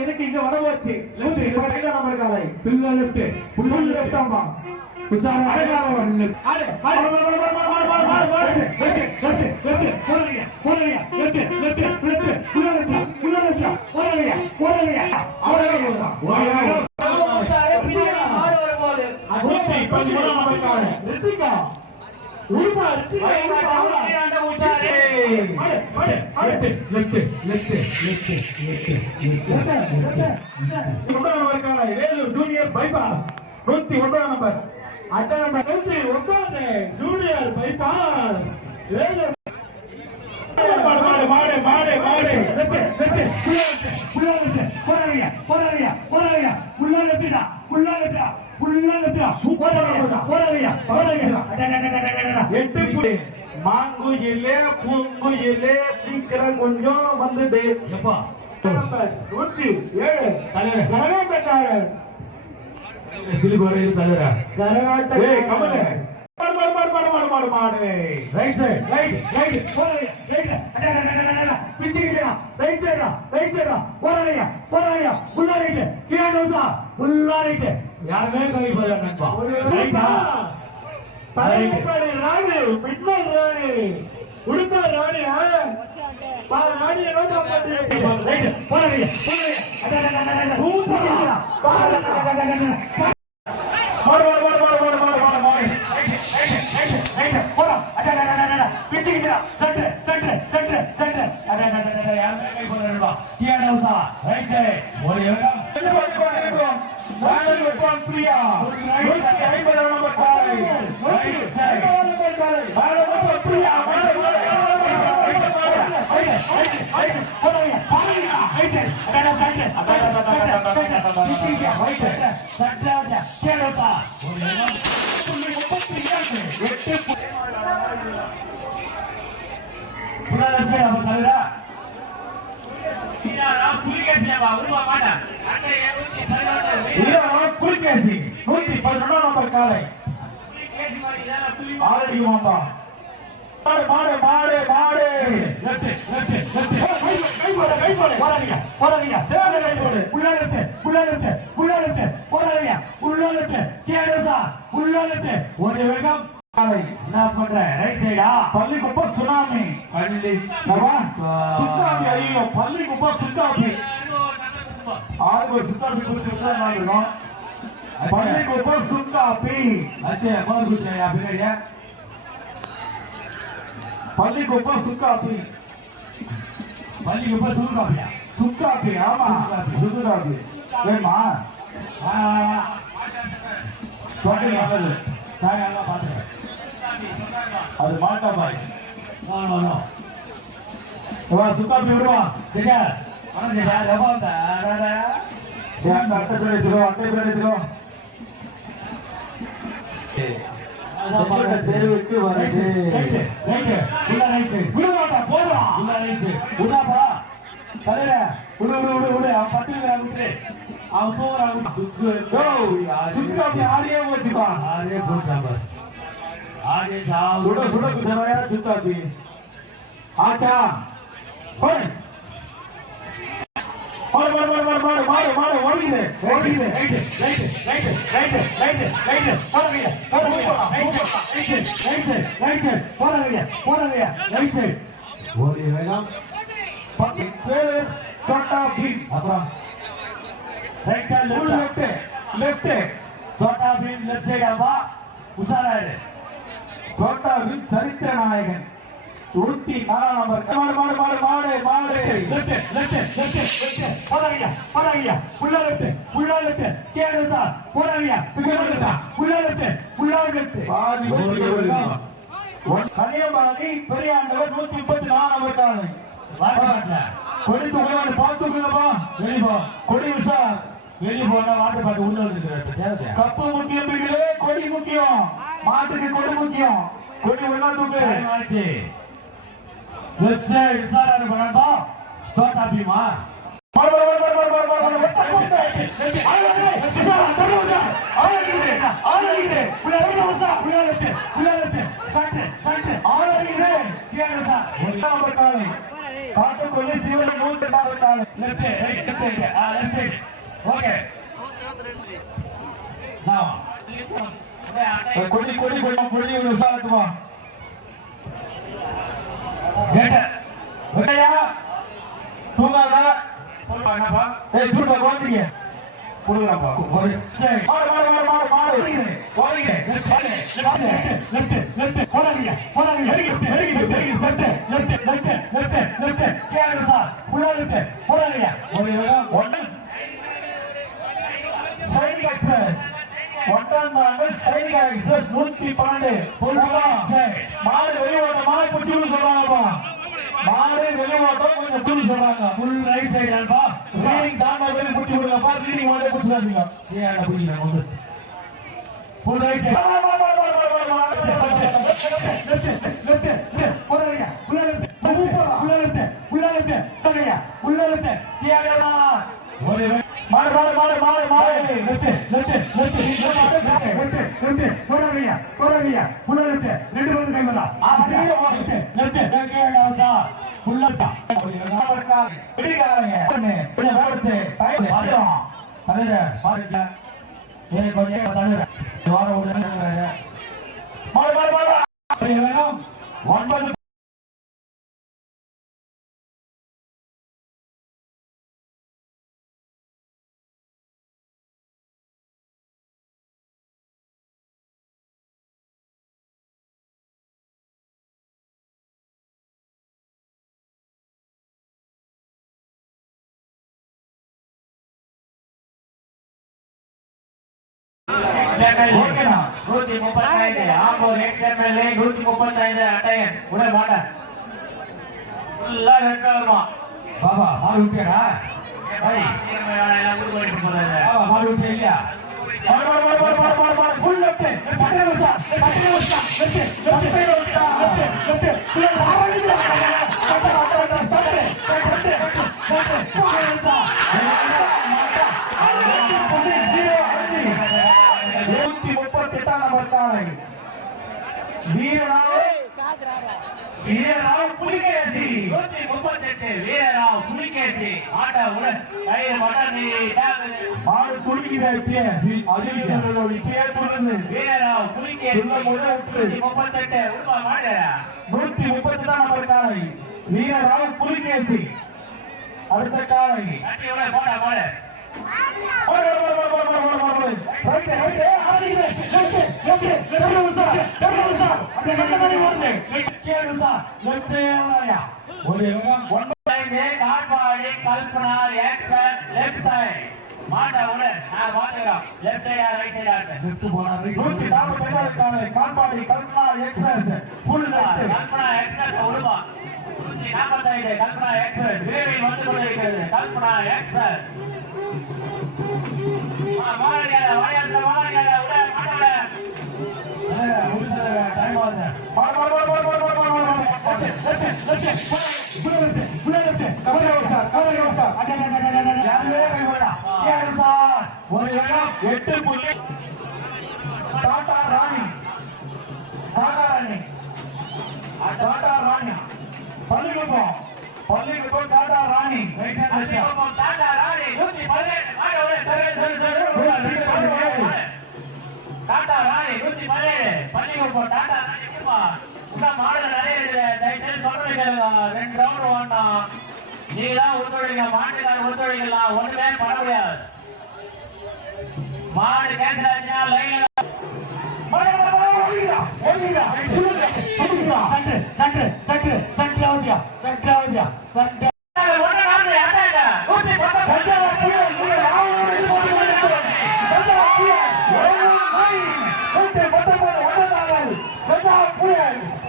எனக்கு இங்க வர வச்சு ஜூனியர் பைபாஸ் 109 நம்பர் அட்டை நம்பர் 109 ஜூனியர் பைபாஸ் மாங்குயிலே பூங்குயிலே சீக்கிரம் கொஞ்சம் வந்துட்டு யாருமே கை உடுப்பா ராணி பள்ளிக்குப்ப சுனாமி சுத்தாமி ஐயோ பள்ளிக்குப்ப சுத்தாமி ஆறு சுத்தாமி குடிச்சிருக்கோம் பள்ளிக்குப்ப சுத்தாப்பி பள்ளிக்குப்ப சுக்காப்பி பள்ளிக்குப்ப சுக்காப்பியா சுக்காப்பி ஆமா சுக்காப்பி ஏமா அது மாட்டா பாய் சுத்தாப்பி விடுவா அட்டை பேர் எடுத்துக்கோ தெருவுக்கு வருது சுத்தாப்பி ஆச்சா சரித்திர நாயகன் 24 நம்பர் கனியம்பாடி பெரியாண்டவர் 134 காலை கொடி தூக்குறாரு பாத்துக்குங்கப்பா வெளிப்போ கொடி விஷால் வெளியே போனா வாட்டர் பாட்டு உள்ள வந்து கப்பு முக்கியம் கொடி முக்கியம் மாட்டுக்கு கொடி முக்கியம் கொடி ஒண்ணா தூக்கு ஆச்சு லெஃப்ட் சைடு சார் பண்ணப்பா சோட்டா பீமா காட்டுக்கொள்ளி சிவனை 104 காலை கொடி கொடி கொடி விசாரட்டுமா தூங்காதா தூங்க குழந்தைங்க கொடுக்குறாப்பா சைனிக் எக்ஸ்பிரஸ் ஒட்டாந்தாங்க சைனிக் எக்ஸ்பிரஸ் 112 மாடு வெளியோட்டம் மாடு பிடிச்சின்னு சொல்றாங்கப்பா மாடு வெளியோட்டம் கொஞ்சம் தூளி சொல்றாங்க ஃபுல் ரைட் சைடுப்பா ரீடிங் தாண்டா வெளிய பிடிச்சி விடுங்கப்பா ரீடிங் மாடே பிடிச்சாதீங்க ஏன் பிடிக்கிறேன் ஃபுல் ரைட் சைடு ஒன்பது பாபா மாடு விட்டியாடா மாடு விட்டியா இல்லையா வீரராவ் புலிகேசி வீரராவ் புலிகேசி ஆட்டவுடன் மாடு துளிக்கிறார் இப்பயே துள்ளுது வீரராவ் புலிகேசி 138 130 தான் நம்பர் காலை வீரராவ் புலிகேசி அடுத்த காலை கல்பனா லெஃப்ட் சைடு மாட்டவுடன் நான் பாத்துக்கிறோம் லெஃப்ட் சைடா ரைட் சைடா லெஃப்ட் போனா 145 காலை கால்பாடி Kalpana express full Kalpana express உருவா 145 கல்பனா எக்ஸ்பிரஸ் வேலை வந்து கொண்டிருக்கிறது கல்பனா எக்ஸ்பிரஸ் மாடலியா உடனே மாடல டைம் ஆகுது டாடா ராணி பள்ளிக்குப்பம் டாடா ராணி டாடா ராணி 117 பள்ளிக்குப்பம் டாடா மாடல் நிறைய தயவுசெய்து சொல்றது கேளுங்க 2 ரவுண்ட் வாண்டோம் நீங்க தான் ஒத்துழைங்க மாட்டுக்கார ஒத்துழைக்கலாம் ஒண்ணுமே பண்ண முடியாது மாடு கேன்சல் ஆச்சுன்னா லைன்ல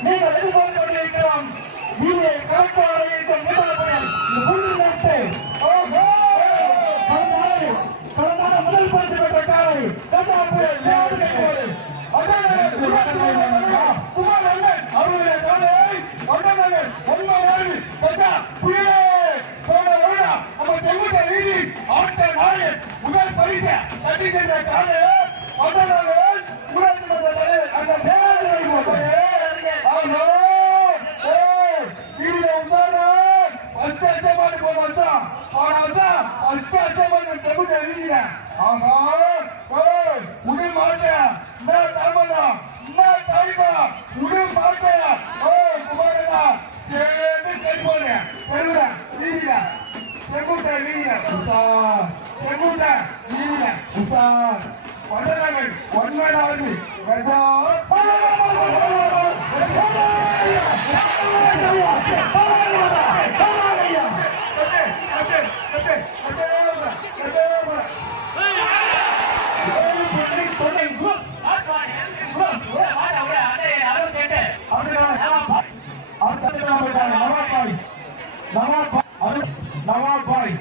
நீ வீரே கலக்கார இயக்கம் முதல் புள்ளி ஓஹோ கடந்த முதல் பரிசு பெற்ற காலை முதல் பரிசு தட்டி சென்ற காலை Nawab boys,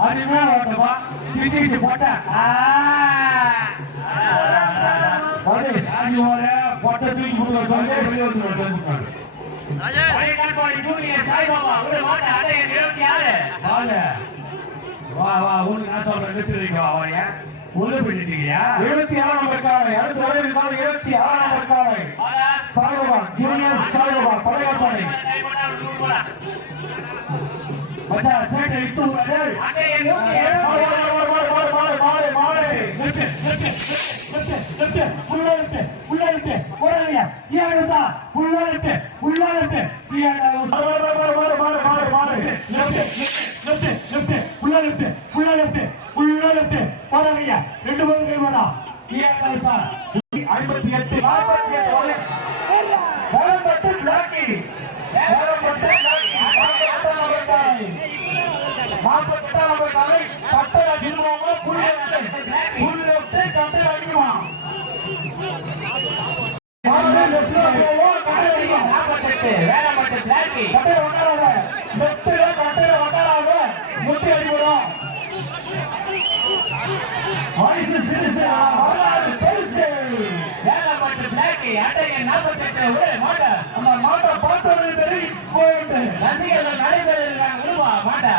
அருமையா ஓட்டமா பிசிசி போட்ட போட்ட தூக்கி வா வா உனக்கு நான் சொல்றேன் உள்ள போயிட்டீங்கயா 76 நம்பர் காலை அடுத்த வரையில் 76 நம்பர் காலை சாய்பாபா ஜூனியர் சாய்பாபா படையாப்பானை மச்சா சேட்டை இஸ்து வரே உள்ளே போறலையா ஏடா உள்ளே ஏடா உள்ளே போறலையா ரெண்டு பேரும் கை வேணா ஏடா சார் 58 48 வேலம்பட்டு பிளாக்கி காலை கட்டை அடிக்குவாங்க புள்ளி கட்டை அடிக்குவான் முட்டி அடிக்கிறோம் மாட்டை பார்த்தவரை போயிட்டு ரசிகர்கள் நடைபெற மாட்டா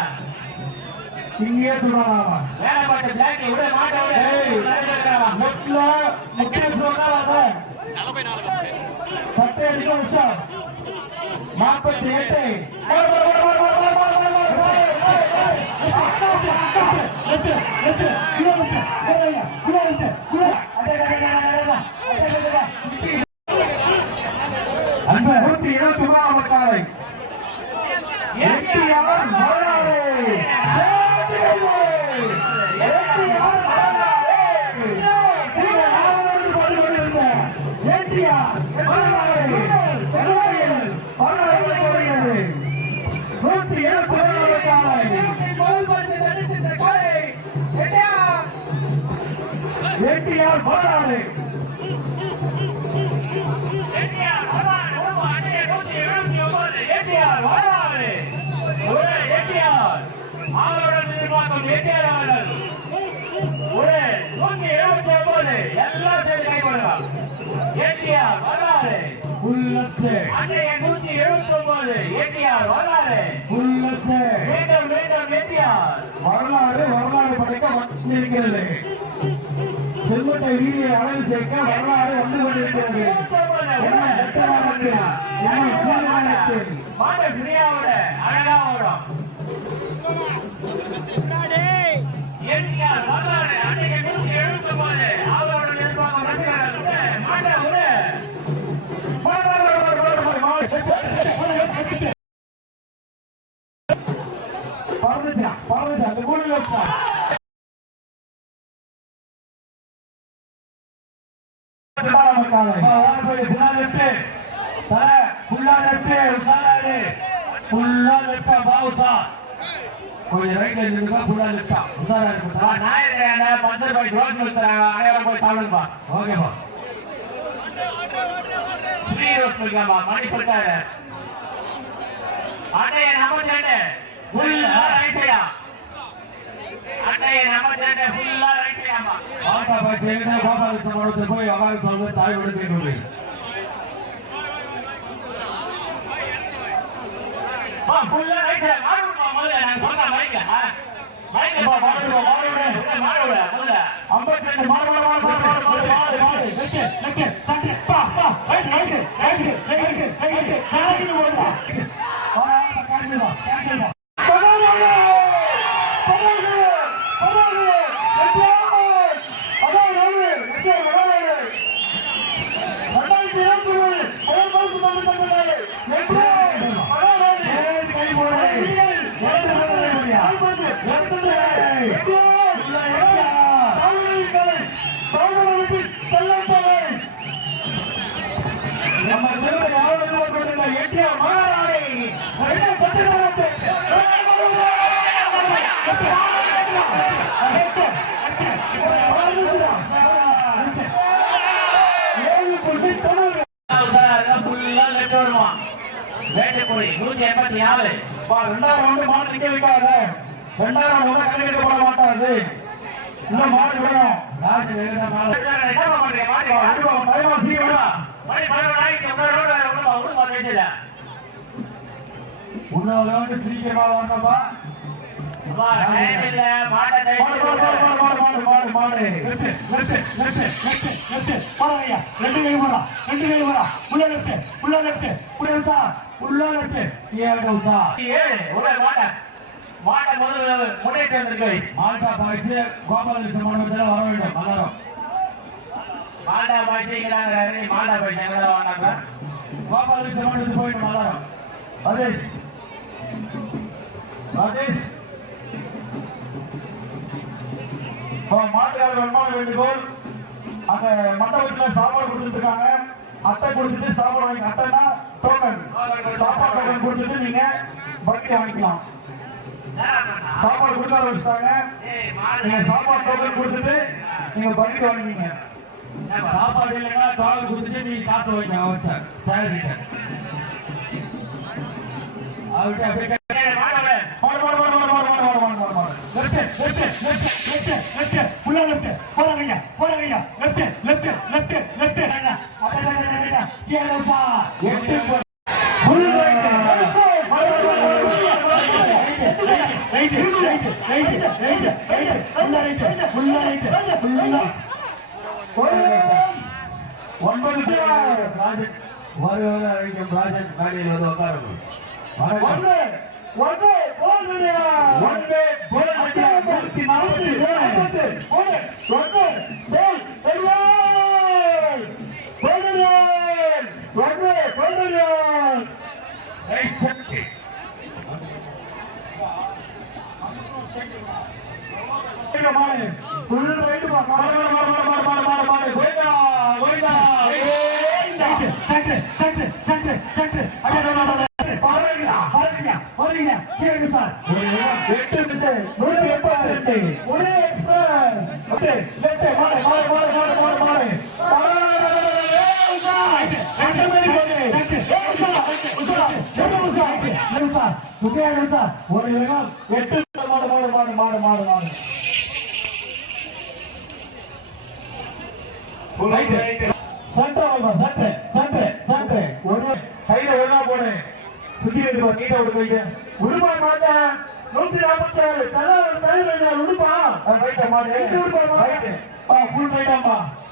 இங்கே சொல்லலாமா வேலைப்பட்ட பிளாக் விட மாட்டா முட்ல முட்டை சொல்லாத பத்து அடிக்க விஷயம் 48 காலை எட்டியார் போராடு எட்டியார் அவருடன் எதிர்பார்க்கும் எட்டியார் அவர்கள் ஒரு 179 எல்லாம் சேர்ந்து கை கொடுக்கலாம். எட்டியார் வரலாறு அன்றைய 179 எட்டியார் வரலாறு மீண்டும் மீண்டும் எட்டியார் வரலாறு படைக்க வந்திருக்கிறது. செல்வத்தை வீதியை அழகு சேர்க்க வரலாறு வந்து கொண்டிருக்கிறது. என்ன வெட்டமானத்தில், என்ன சூழ்நிலையில் மாட்ட பிரியாவோட அழகா ஓடும் எட்டியார் வரலாறு அன்றைய 179 அவருடன் எதிர்பார்க்கும் ரசிகர்கள் மாட்ட ஒரு பறந்துச்சா அந்த கூலில் கொஞ்சம் ரைட்ல இருந்து ஃபுல்லா லிஃப்டா உசாரா இருக்குடா. நான் இருக்கேன் பஞ்சர் பாய் ரோஸ் கொடுத்துறாங்க. அனைவரும் போய் சாப்பிடுப்பா. ஓகேப்பா. ஸ்ரீ ரோஸ் கொடுங்கப்பா. மணி சொல்லிட்டாரு. அன்னைய நம்பர் 2 ஃபுல்லா ரைட் சைடா. அன்னைய நம்பர் 2 ஃபுல்லா ரைட் சைடாமா. ஆட்டா பாய் சேவினா பாபா சமோட போய் அவருக்கு சொல்ல தாய் விட கேக்குது. ஃபுல்லா ரைட் சைடா. மாறுமா முதல்ல நான் சொல்ற மைக்க. மைக்க மாறுடா முதல்ல 52 மாறு லெக்க சண்டை பா ரைட் காரிக்கு போடா காரிக்கு மாட்டாது இன்னும் மாடு விடணும். உன்னோட சீக்கிரமா வாங்கப்பா. மாட்டா பாய்ச்சி கோபாலகிருஷ்ண மண்டபத்தில் வர வேண்டும். மலரும் மாட்டா பாய்ச்சி மாட்டா பாய்ச்சி கோபாலகிருஷ்ண மண்டபத்துக்கு போயிட்டு மலரும். ராஜேஷ் மாட்டுக்காரர் வருமான வேண்டுகோள். அந்த மண்டபத்தில் சாப்பாடு கொடுத்துட்டு இருக்காங்க. அட்டை கொடுத்துட்டு சாப்பாடு வாங்கி அட்டைனா டோக்கன் சாப்பாடு டோக்கன் கொடுத்துட்டு நீங்க பக்கெட் வாங்கிக்கலாம். சாப்பாடு கொடுக்க ஆரம்பிச்சிட்டாங்க. நீங்க சாப்பாடு டோக்கன் கொடுத்துட்டு நீங்க பக்கெட் வாங்கிக்கீங்க. சாப்பாடு இல்லைன்னா டோக்கன் கொடுத்துட்டு நீங்க காசு வாங்கிக்க அவர்கிட்ட சேலரிட்ட அவர்கிட்ட அப்படியே வருகின்ற ராஜன் மேடையில் வந்து உட்காருங்க. ஒரு கையில ஒழுங்கா போடு சுத்தி வச்சுக்கோ நீட்டா ஒரு கைக்கு உடுப்பா மாட்டேன் 146 உடுப்பா ரைட்டா மாடு ரைட்டு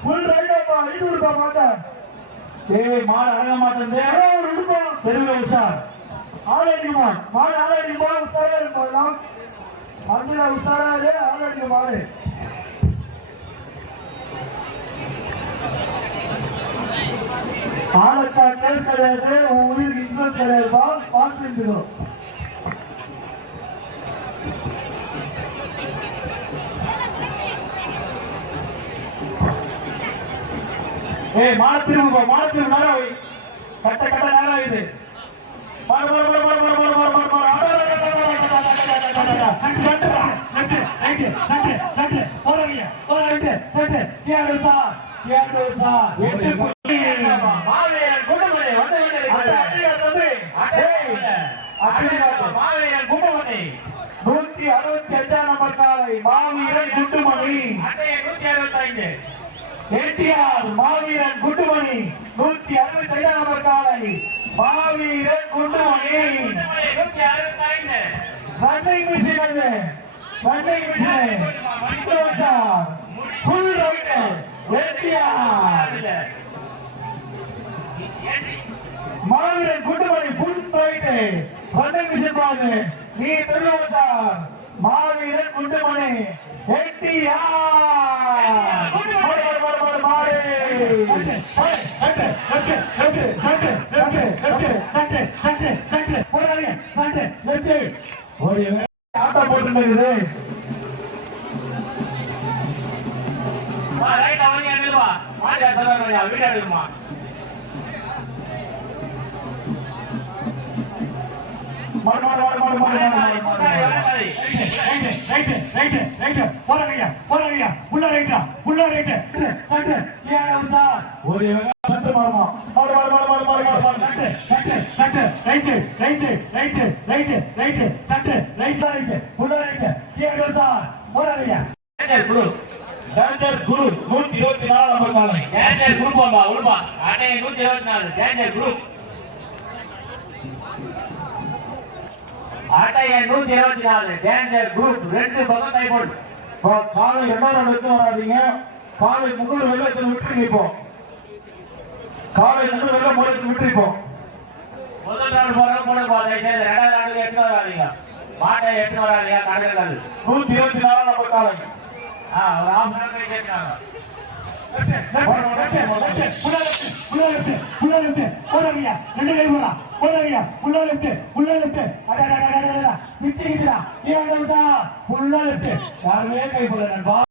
ஃபுல் ரைட்டாப்பா இது உடுப்பா மாட்டேன் ஏய் மாடு அழக மாட்டேன் ஒரு உடுப்பா தெருவுல உஷார் ஆளடிக்குமா மாடு ஆளடிக்குமா உஷாரா இருப்பாங்க மந்திர உஷாராது ஆளடிக்கு மாடு ஆளுக்காக கேஸ் கிடையாது உன் உயிருக்கு இன்சூரன்ஸ் கிடையாது பார்த்து இருந்துடும் ஏய் மாடு திரும்ப நேரம் கட்ட நேரம் இது நூத்தி 65 நம்பர் காலை மாவீரன் குண்டுமணி என்டிஆர் மாவீரன் குண்டுமணி 165 நம்பர் காலை மாவீரன் குண்டுமணி ரன்னிங் மிஷின் அது running machine full right NTR மாவீரன் குண்டுமணி ஃபுல் ரைட் ரன்னிங் மிஷின் பாரு நீ தெரியும் சார் மாவீரன் குண்டுமணி என்டிஆர் ஆட்டா போட்டு குரு 124 நம்பர் காலை ஆட்டைய 124 டேஞ்சர் குரூப் 2 பக்கம் கைபோடு காலை 2ஆம் எடுத்து வராதீங்க காலை 300 வெள்ளத்தில் விட்டுருங்க இப்போ காலை 300 வெள்ளம் போறதுக்கு விட்டுருப்போம் முதல் ரவுண்ட் போறோம் போட போதே சரி 2ஆவது ரவுண்டுக்கு எடுத்து வராதீங்க மாட்டை எடுத்து வராதீங்க கடற்கல் 124 நம்பர் காலை ஒரு ஆஃப் மினிட் கேட்கிறாங்க யாருமே கை போட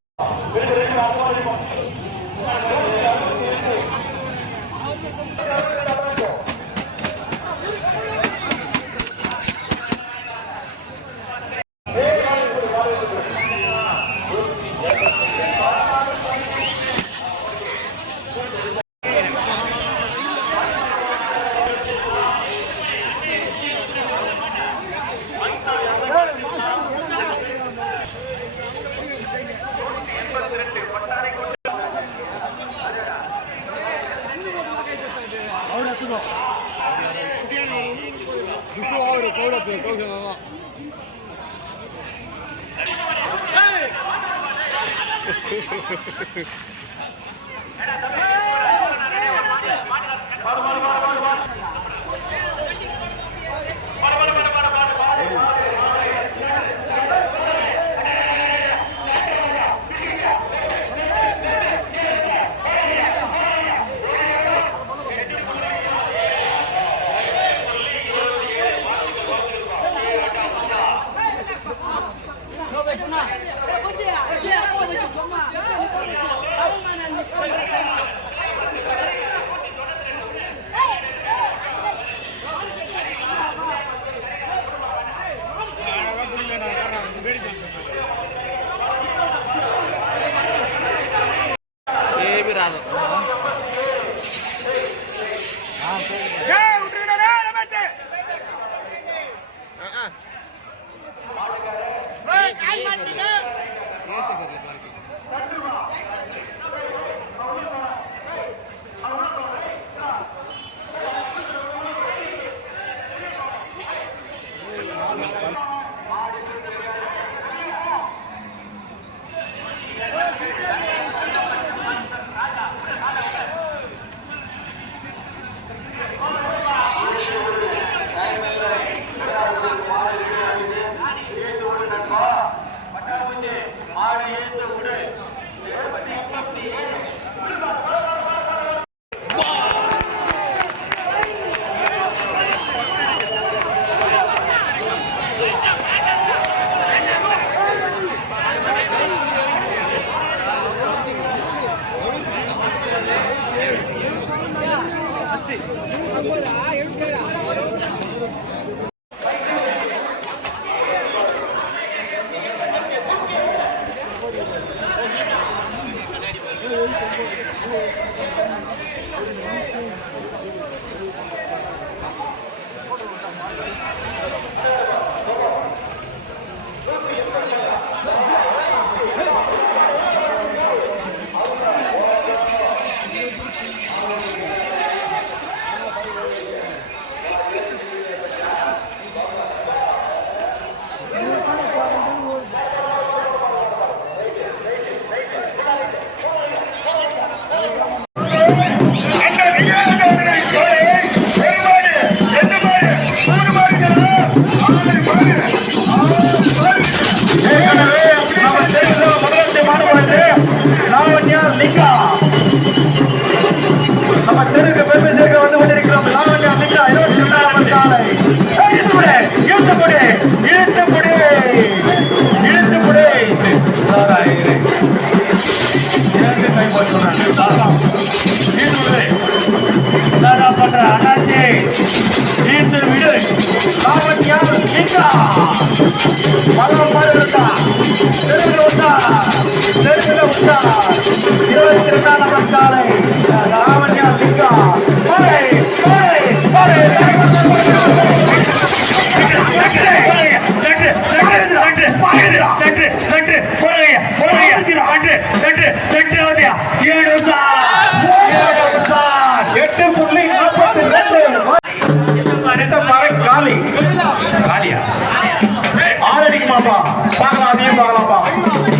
பார்க்கலாம்பா பார்க்கலாம் அதையும் பார்க்கலாம்பா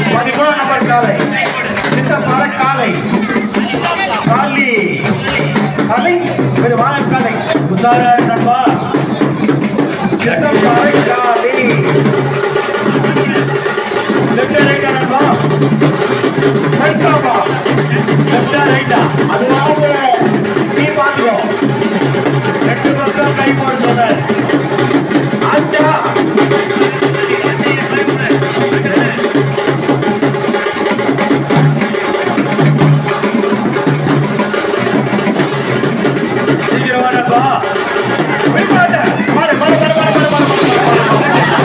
13 நம்பர் காலை சித்தப்பாறை காலை காலி காலை இது வாழ காலை உசாரா நண்பா சித்தப்பாறை காலை லெஃப்ட் ரைட்டா நண்பா சைக்காபா லெஃப்ட் ரைட்டா அதுவாக நீ பாத்துக்கோ ரெண்டு பக்கம் கை போட சொன்ன ஆச்சா சீக்கிரமானப்பா வெளிப்பாட்ட மாறு மாறு மாறு மாறு மாறு